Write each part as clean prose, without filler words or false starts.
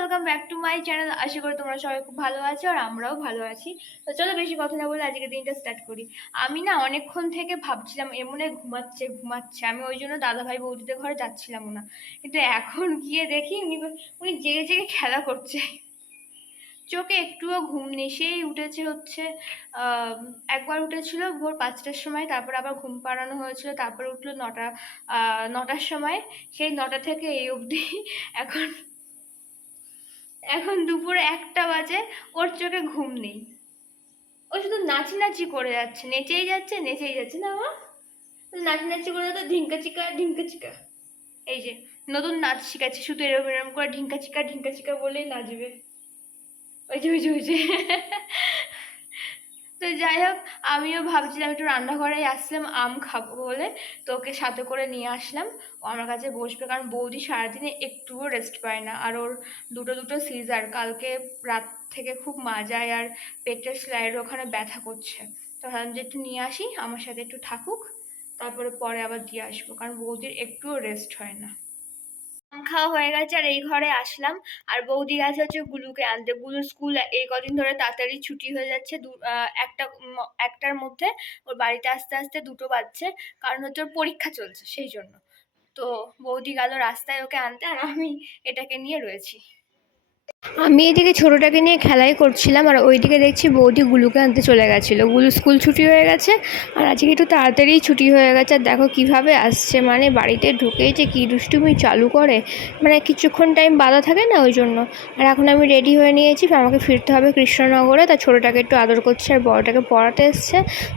Welcome back to my channel. আশা করি তোমরা সবাই খুব ভালো আছো আর আমরাও ভালো আছি। তো চলো বেশি কথা না বলে আজকে দিনটা স্টার্ট করি। আমি না অনেকক্ষণ থেকে ভাবছিলাম এমনে ঘুমাচ্ছে ঘুমাচ্ছে, আমি ওই জন্য দাদাভাই বৌদিদের ঘরে যাচ্ছিলাম না, কিন্তু এখন গিয়ে দেখি উনি জেগে জেগে খেলা করছে। চোখে একটুও ঘুম নেই, সেই উঠেছে হচ্ছে একবার উঠেছিল ভোর 5টার সময়, তারপর আবার ঘুম পাড়ানো হয়েছিল, তারপর উঠলো 9টার সময়। সেই 9টা থেকে এই অবধি এখন এখন দুপুরে 1টা বাজে, ওর চোখে ঘুম নেই। ও শুধু নাচি নাচি করে যাচ্ছে, নেচেই যাচ্ছে নেচেই যাচ্ছে না মা, নাচি নাচি করে যাচ্ছে ঢিঙ্কা চিকা ঢিঙ্কা চিকা। এই যে নতুন নাচ শিখাচ্ছি, শুধু এরকম এরকম করে ঢিঙ্কা চিকা বলেই নাচবে। ওই যে তো যাই হোক, আমিও ভাবছিলাম একটু রান্নাঘরে আসলাম আম খাবো বলে, তো ওকে সাথে করে নিয়ে আসলাম। ও আমার কাছে বসবে, কারণ বৌদি সারাদিনে একটুও রেস্ট পায় না, আর ওর দুটো সিজার, কালকে রাত থেকে খুব মাজায় আর পেটের স্লাইডের ওখানে ব্যথা করছে। তো ভাবলাম যে একটু নিয়ে আসি, আমার সাথে একটু থাকুক, তারপরে পরে আবার দিয়ে আসবো, কারণ বৌদির একটুও রেস্ট হয় না। খাওয়া হয়ে গেছে আর এই ঘরে আসলাম। আর বৌদি গেছে হচ্ছে গুলুকে আনতে। গুলুর স্কুল এই কদিন ধরে তাড়াতাড়ি ছুটি হয়ে যাচ্ছে, একটার মধ্যে ওর বাড়িতে আসতে আসতে 2টো বাজছে, কারণ হচ্ছে ওর পরীক্ষা চলছে সেই জন্য। তো বৌদি গেল রাস্তায় ওকে আনতে, আর আমি এটাকে নিয়ে রয়েছি। আমি এদিকে ছোটটাকে নিয়ে খেলাই করছিলাম, আর ওইদিকে দেখছি বৌদি গুলুকে আনতে চলে গেছিলো। গুলু স্কুল ছুটি হয়ে গেছে, আর আজকে একটু তাড়াতাড়ি ছুটি হয়ে গেছে। আর দেখো কিভাবে আসছে, মানে বাড়িতে ঢুকেই যে কী দুষ্টুমি চালু করে, মানে কিছুক্ষণ টাইম বাধা থাকে না, ওই জন্য। আর এখন আমি রেডি হয়ে নিয়েছি, আমাকে ফিরতে হবে কৃষ্ণনগরে। তার ছোটোটাকে একটু আদর করছে আর বড়টাকে পড়াতে এসছে,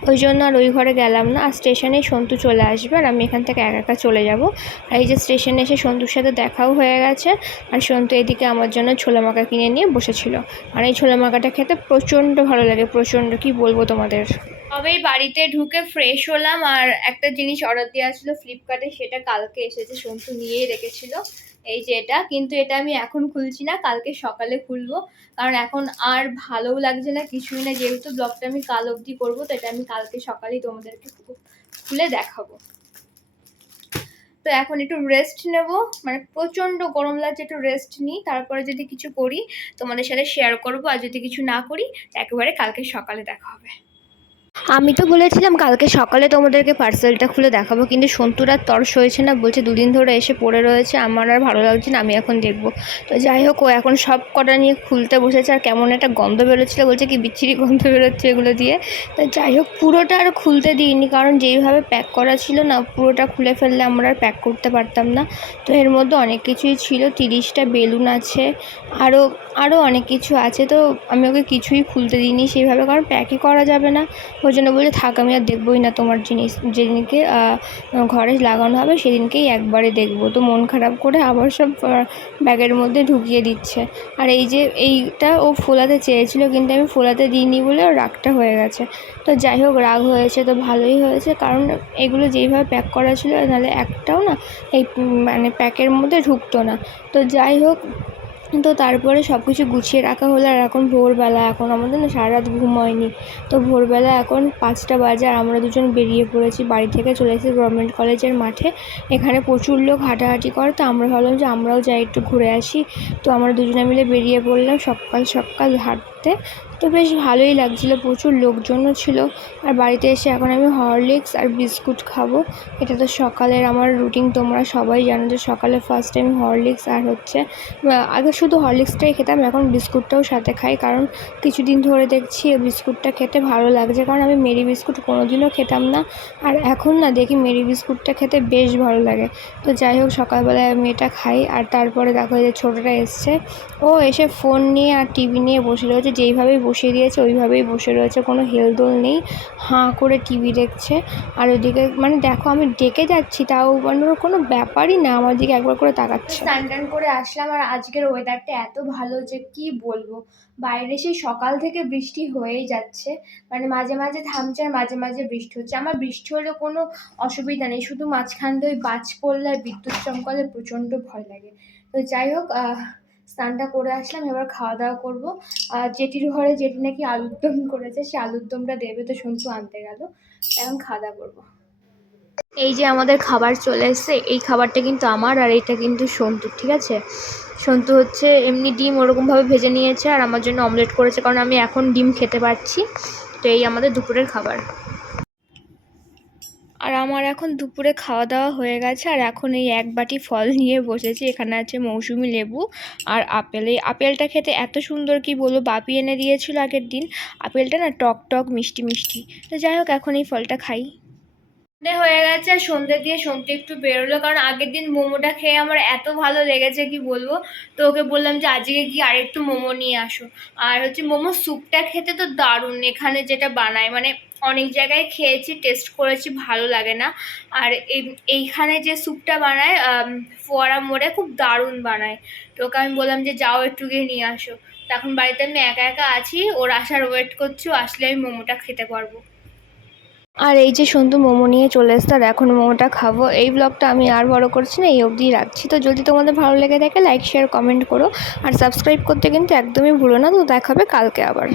ওই জন্য আর ওই ঘরে গেলাম না। আর স্টেশনে সন্তু চলে আসবে, আর আমি এখান থেকে একা একা চলে যাব। আর এই যে স্টেশনে এসে সন্তুর সাথে দেখাও হয়ে গেছে, আর সন্তু এদিকে আমার জন্য ছোলা মাখা কিনে নিয়ে বসেছিল। আর এই ছোলা মাখাটা খেতে প্রচণ্ড ভালো লাগে, প্রচণ্ড, কি বলবো তোমাদের। তবেই বাড়িতে ঢুকে ফ্রেশ হলাম, আর একটা জিনিস অর্ডার দেওয়া ছিল ফ্লিপকার্টে, সেটা কালকে এসেছে, সন্তু নিয়েই রেখেছিল। এই যে এটা, কিন্তু এটা আমি এখন খুলছি না, কালকে সকালে খুলবো, কারণ এখন আর ভালোও লাগছে না কিছুই না, যেহেতু ব্লগটা আমি কাল অবধি করবো, তো এটা আমি কালকে সকালেই তোমাদেরকে খুলে দেখাবো। তো এখন একটু রেস্ট নেব, মানে প্রচণ্ড গরম লাগছে, একটু রেস্ট নিই, তারপরে যদি কিছু করি তোমাদের সাথে শেয়ার করব, আর যদি কিছু না করি একেবারে কালকে সকালে দেখা হবে। আমি তো বলেছিলাম কালকে সকালে তোমাদেরকে পার্সেলটা খুলে দেখাবো, কিন্তু সন্তুর আর তর্স হয়েছে না, বলছে 2 দিন ধরে এসে পড়ে রয়েছে, আমার আর ভালো লাগছে না, আমি এখন দেখবো। তো যাই হোক, ও এখন সব কটা নিয়ে খুলতে বসেছে, আর কেমন একটা গন্ধ বেরোচ্ছিলো, বলছে কি বিচ্ছিরি গন্ধ বেরোচ্ছে এগুলো দিয়ে। তো যাই হোক, পুরোটা আর খুলতে দিইনি, কারণ যেইভাবে প্যাক করা ছিল না, পুরোটা খুলে ফেললে আমরা আর প্যাক করতে পারতাম না। তো এর মধ্যে অনেক কিছুই ছিল, 30টা বেলুন আছে, আরও অনেক কিছু আছে। তো আমি ওকে কিছুই খুলতে দিইনি সেইভাবে, কারণ প্যাকই করা যাবে না। ওই জন্য বলে থাক, আমি আর দেখবোই না তোমার জিনিস, যেদিনকে ঘরে লাগানো হবে সেদিনকেই একবারে দেখবো। তো মন খারাপ করে আবার সব ব্যাগের মধ্যে ঢুকিয়ে দিচ্ছে। আর এই যে এইটা ও ফোলাতে চেয়েছিল, কিন্তু আমি ফোলাতে দিইনি বলে ওর রাগটা হয়ে গেছে। তো যাই হোক, রাগ হয়েছে তো ভালোই হয়েছে, কারণ এগুলো যেইভাবে প্যাক করা ছিল, নাহলে একটাও না এই মানে প্যাকের মধ্যে ঢুকতো না। তো যাই হোক, তো তারপরে সব কিছু গুছিয়ে রাখা হলো। আর এখন ভোরবেলা, এখন আমাদের না সারা রাত ঘুম হয়নি। তো ভোরবেলা এখন 5টা বাজে, আর আমরা দুজন বেরিয়ে পড়েছি, বাড়ি থেকে চলে এসেছি গভর্নমেন্ট কলেজের মাঠে। এখানে প্রচুর লোক হাঁটাহাঁটি করে, তো আমরা ভাবলাম যে আমরাও যাই, একটু ঘুরে আসি। তো আমরা দুজনে মিলে বেরিয়ে পড়লাম সকাল সকাল হাঁটতে। তো বেশ ভালোই লাগছিলো, প্রচুর লোকজনও ছিল। আর বাড়িতে এসে এখন আমি হরলিক্স আর বিস্কুট খাবো। এটা তো সকালের আমার রুটিন, তোমরা সবাই জানো যে সকালে ফার্স্ট টাইম হরলিক্স, আর হচ্ছে আগে শুধু হরলিক্সটাই খেতাম, এখন বিস্কুটটাও সাথে খাই, কারণ কিছুদিন ধরে দেখছি বিস্কুটটা খেতে ভালো লাগছে, কারণ আমি মেরি বিস্কুট কোনোদিনও খেতাম না, আর এখন না দেখি মেরি বিস্কুটটা খেতে বেশ ভালো লাগে। তো যাই হোক, সকালবেলায় আমি এটা খাই। আর তারপরে দেখো যে ছোটোটা এসছে, ও এসে ফোন নিয়ে আর টিভি নিয়ে বসে রয়েছে, যেইভাবেই বসিয়ে দিয়েছে ওইভাবেই বসে রয়েছে, কোনো হেলদোল নেই, হাঁ করে টিভি দেখছে। আর ওইদিকে মানে দেখো, আমি ডেকে যাচ্ছি তাও মানে ওর কোনো ব্যাপারই না, আমার দিকে একবার করে তাকাচ্ছে। স্নান টান করে আসলাম, আর আজকের ওয়েদারটা এত ভালো যে কি বলবো। বাইরে সেই সকাল থেকে বৃষ্টি হয়েই যাচ্ছে, মানে মাঝে মাঝে থামছে আর মাঝে মাঝে বৃষ্টি হচ্ছে। আমার বৃষ্টি হলে কোনো অসুবিধা নেই, শুধু মাঝখান দিয়ে ওই বাজ পড়লে আর বিদ্যুৎ চমকালে প্রচণ্ড ভয় লাগে। তো যাই হোক, স্নানটা করে আসলাম, এবার খাওয়া দাওয়া করবো। জেঠির ঘরে জেঠি নাকি আলুর দম করেছে, সে আলুর দমটা দেবে, তো সন্তু আনতে গেল, এখন খাওয়া দাওয়া করবো। এই যে আমাদের খাবার চলে এসছে, এই খাবারটা কিন্তু আমার, আর এইটা কিন্তু সন্তুর, ঠিক আছে? সন্তু হচ্ছে এমনি ডিম ওরকমভাবে ভেজে নিয়েছে আর আমার জন্য অমলেট করেছে, কারণ আমি এখন ডিম খেতে পারছি। তো এই আমাদের দুপুরের খাবার। আর আমার এখন দুপুরে খাওয়া দাওয়া হয়ে গেছে, আর এখন এই এক বাটি ফল নিয়ে বসেছি। এখানে আছে মৌসুমি লেবু আর আপেল। এই আপেলটা খেতে এত সুন্দর, কি বলবো, বাপি এনে দিয়েছিল আগের দিন। আপেলটা না টক টক মিষ্টি মিষ্টি। তো যাই হোক, এখন এই ফলটা খাই। হয়ে গেছে, আর সন্ধ্যে দিয়ে সন্ধ্যে একটু বেরোলো, কারণ আগের দিন মোমোটা খেয়ে আমার এত ভালো লেগেছে কি বলবো। তো ওকে বললাম যে আজকে গিয়ে আরেকটু মোমো নিয়ে আসো। আর হচ্ছে মোমোর স্যুপটা খেতে তো দারুণ, এখানে যেটা বানায়, মানে অনেক জায়গায় খেয়েছি, টেস্ট করেছি, ভালো লাগে না। আর এইখানে যে স্যুপটা বানায় ফোয়ারা মোড়ে, খুব দারুণ বানায়। তো ওকে আমি বললাম যে যাও একটু গিয়ে নিয়ে আসো। তো এখন বাড়িতে আমি একা একা আছি, ওর আসার ওয়েট করছি, ও আসলে আমি মোমোটা খেতে পারবো। আর এই যে সন্তু মোমো নিয়ে চলে এসছে, আর এখন মোমোটা খাবো। এই ব্লগটা আমি আর বড় করছি না, এই অবধি রাখছি। তো যদি তোমাদের ভালো লেগে থাকে লাইক শেয়ার কমেন্ট করো, আর সাবস্ক্রাইব করতে কিন্তু একদমই ভুলো না। তো দেখা হবে কালকে আবার।